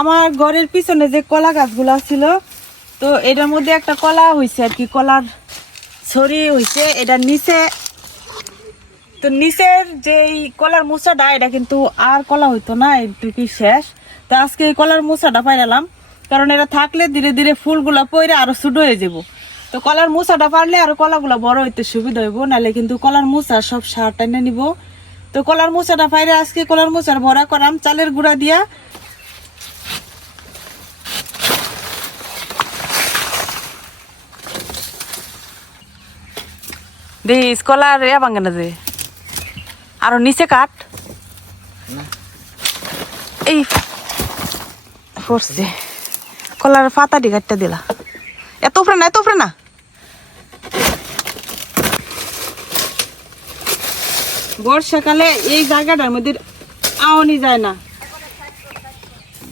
আমার ঘরের পিছনে যে কলা গাছগুলা ছিল, তো এটার মধ্যে একটা কলা হয়েছে আর কি, কলার ছড়ি হয়েছে এটার নিচে। তো নিচের যে কলার মোচাটা, এটা কিন্তু আর কলা হইতো না, এইটুকুই শেষ। তো আজকে এই কলার মোচাটা পাইলাম, কারণ এটা থাকলে ধীরে ধীরে ফুলগুলা পইরে আরো ছোট হয়ে যাব। তো কলার মোচাটা পারলে আর কলাগুলা বড় হইতে সুবিধা হইব, নাহলে কিন্তু কলার মোচা সব সার টাইনে নিব। তো কলার মোচাটা পাইলে আজকে কলার মোচার ভরা করাম চালের গুঁড়া দিয়া। দেখ কলার ভাঙে না যে, আরো নিচে কাট। এই পড়ছে কলার পাতাটি কাটতে দিলা, এত উপরে না, এত উপরে না। বর্ষাকালে এই জায়গাটার মধ্যে আওয়ানি যায় না।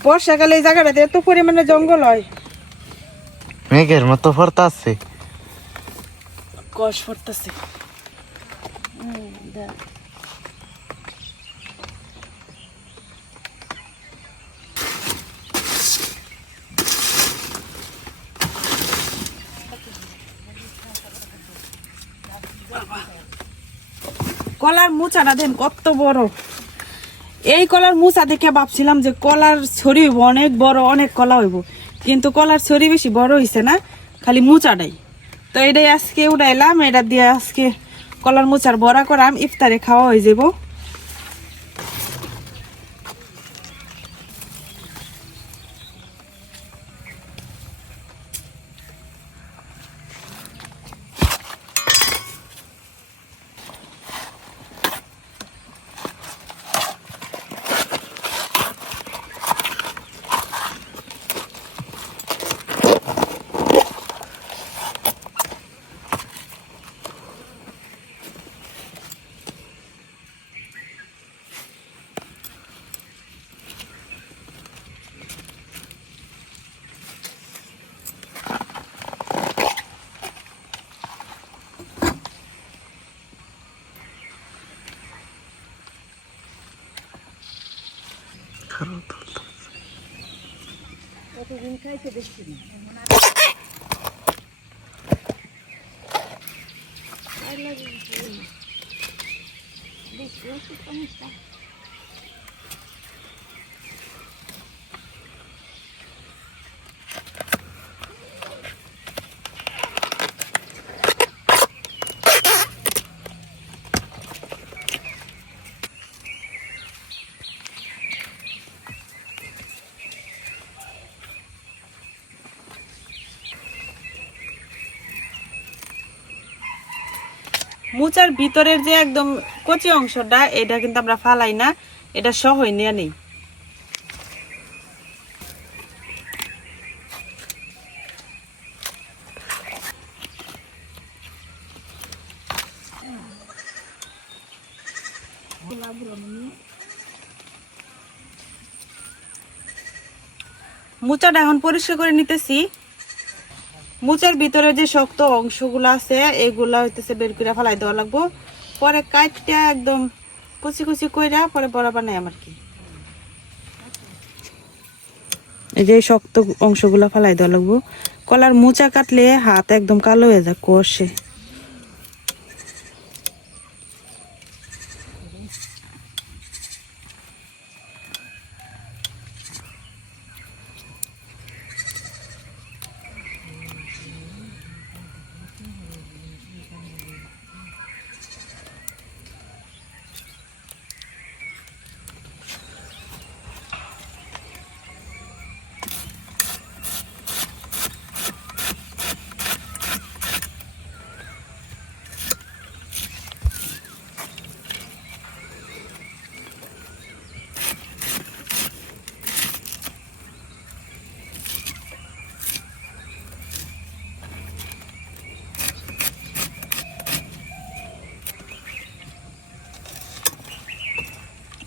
বর্ষাকালে এই জায়গাটাতে এত পরিমাণে জঙ্গল হয়, মেঘের মতো ফরতাছে, কষ পড়তেছে। কলার মুচাটা দেন কত বড়। এই কলার মুচা দেখে ভাবছিলাম যে কলার ছড়ি হইব অনেক বড়, অনেক কলা হইব, কিন্তু কলার ছড়ি বেশি বড় হইছে না, খালি মুচাটাই। তো এটাই আজকে উঠাইলাম, এটা দিয়ে আজকে কলার মুচার বড়া করাম, ইফতারে খাওয়া হয়ে যাব। মুচার ভিতরের যে একদম কচি অংশটা, এটা কিন্তু আমরা ফালাই না, এটা সহই নিয়ে নেই। মুচাটা এখন পরিষ্কার করে নিতেছি। মুচার ভিতরে যে শক্ত অংশগুলো আছে, এগুলা হইতেছে বের করে ফেলাই দেওয়া লাগবো, পরে কাটটা একদম কুচি কুচি কইরা পরে বড়া বানাই আমার কি। এই যে শক্ত অংশগুলো ফেলাই দেওয়া লাগবো। কলার মুচা কাটলে হাত একদম কালো হয়ে যায় কষে।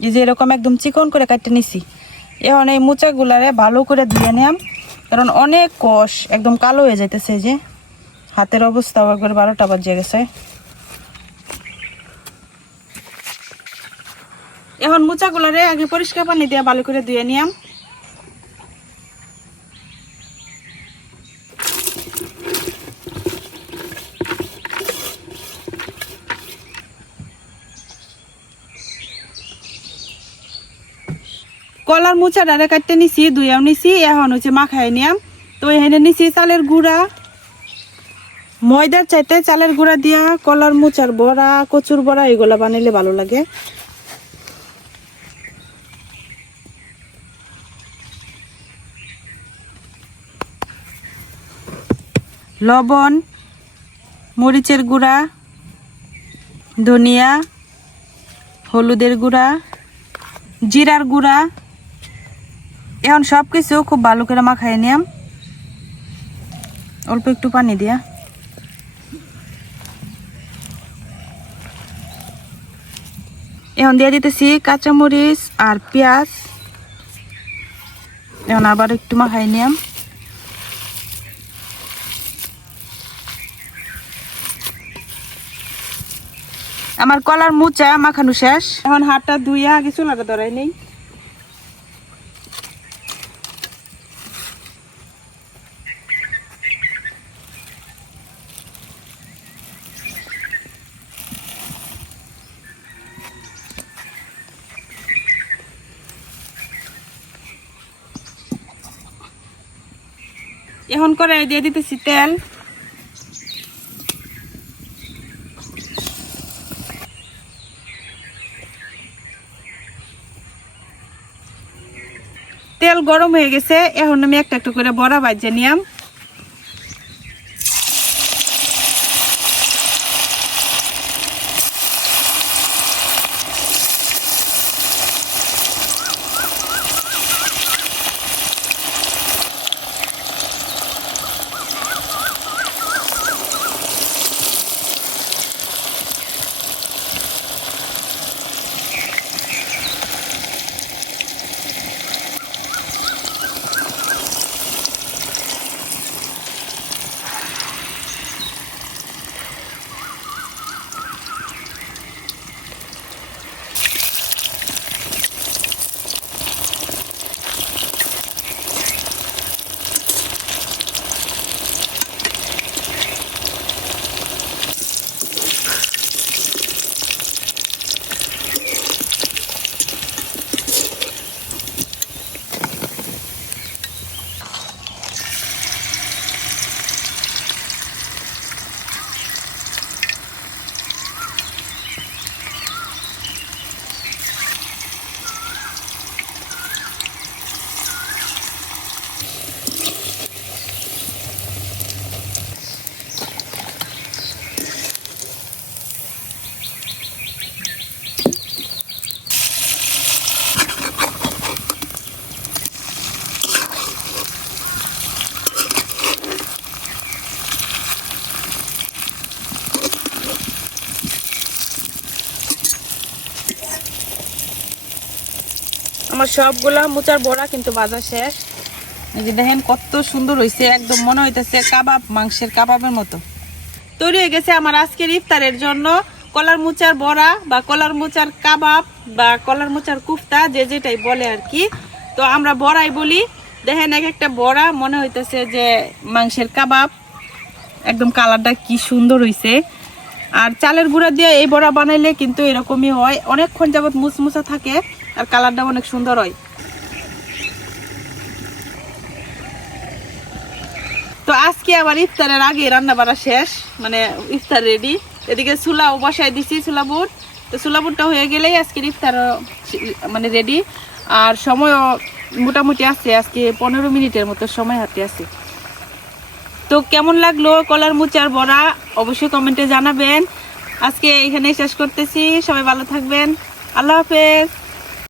এই যে এরকম একদম চিকন করে কাটতে নিছি। এখন এই মোচাগুলারে ভালো করে ধুয়ে নিলাম, কারণ অনেক কষ একদম কালো হয়ে যাইতেছে। যে হাতের অবস্থা একবার 12টা বাজে গেছে। এখন মোচাগুলারে আগে পরিষ্কার পানি দিয়ে ভালো করে ধুয়ে নিলাম। কলার মুচাটা কাটতে নিছি, ধুইয়াও নিছি, এখন হচ্ছে মাখাই নিয়াম। তো এখানে নিছি চালের গুঁড়া, ময়দার চাইতে চালের গুঁড়া দিয়া কলার মুচার বড়া, কচুর বড়া এগুলা বানাইলে ভালো লাগে। লবণ, মরিচের গুঁড়া, ধনিয়া, হলুদের গুঁড়া, জিরার গুঁড়া, এখন সব কিছু খুব ভালো করে মাখাই নিয়াম অল্প একটু পানি দিয়া। এখন দিয়ে দিতেছি কাঁচামরিচ আর পেঁয়াজ। এখন আবার একটু মাখাই নিয়াম। আমার কলার মুচা মাখানো শেষ। এখন হাতটা ধুইয়া আগে চুলাটা ধরাই নেই। এখন কড়াই দিয়ে দিতেছি তেল। তেল গরম হয়ে গেছে, এখন আমি একটা একটা করে বড়া ভাজে নিয়াম। আমার সবগুলা মোচার বড়া কিন্তু ভাজা শেষ। এই যে দেখেন কত সুন্দর হয়েছে, একদম মনে হইতেছে কাবাব, মাংসের কাবাবের মতো। তৈরি হয়ে গেছে আমার আজকের ইফতারের জন্য কলার মোচার বড়া বা কলার মোচার কাবাব বা কলার মোচার কুফতা, যে যেটাই বলে আর কি। তো আমরা বড়াই বলি। দেখেন এক একটা বড়া মনে হইতেছে যে মাংসের কাবাব, একদম কালারটা কি সুন্দর হয়েছে। আর চালের গুঁড়া দিয়ে এই বড়া বানাইলে কিন্তু এরকমই হয়, অনেকক্ষণ যাবত মুচমুচা থাকে আর কালারটা অনেক সুন্দর হয়। তো আজকে আবার ইফতারের আগে রান্না বাড়া শেষ, মানে ইফতার রেডি। এদিকে চুলাও বসাই দিছি, চুলাবুট। তো চুলাবুটটা হয়ে গেলেই আজকের ইফতার মানে রেডি। আর সময়ও মোটামুটি আছে, আজকে 15 মিনিটের মতো সময় হাতে আছে। তো কেমন লাগলো কলার মোচার বড়া অবশ্যই কমেন্টে জানাবেন। আজকে এখানে শেষ করতেছি, সবাই ভালো থাকবেন, আল্লাহ হাফেজ।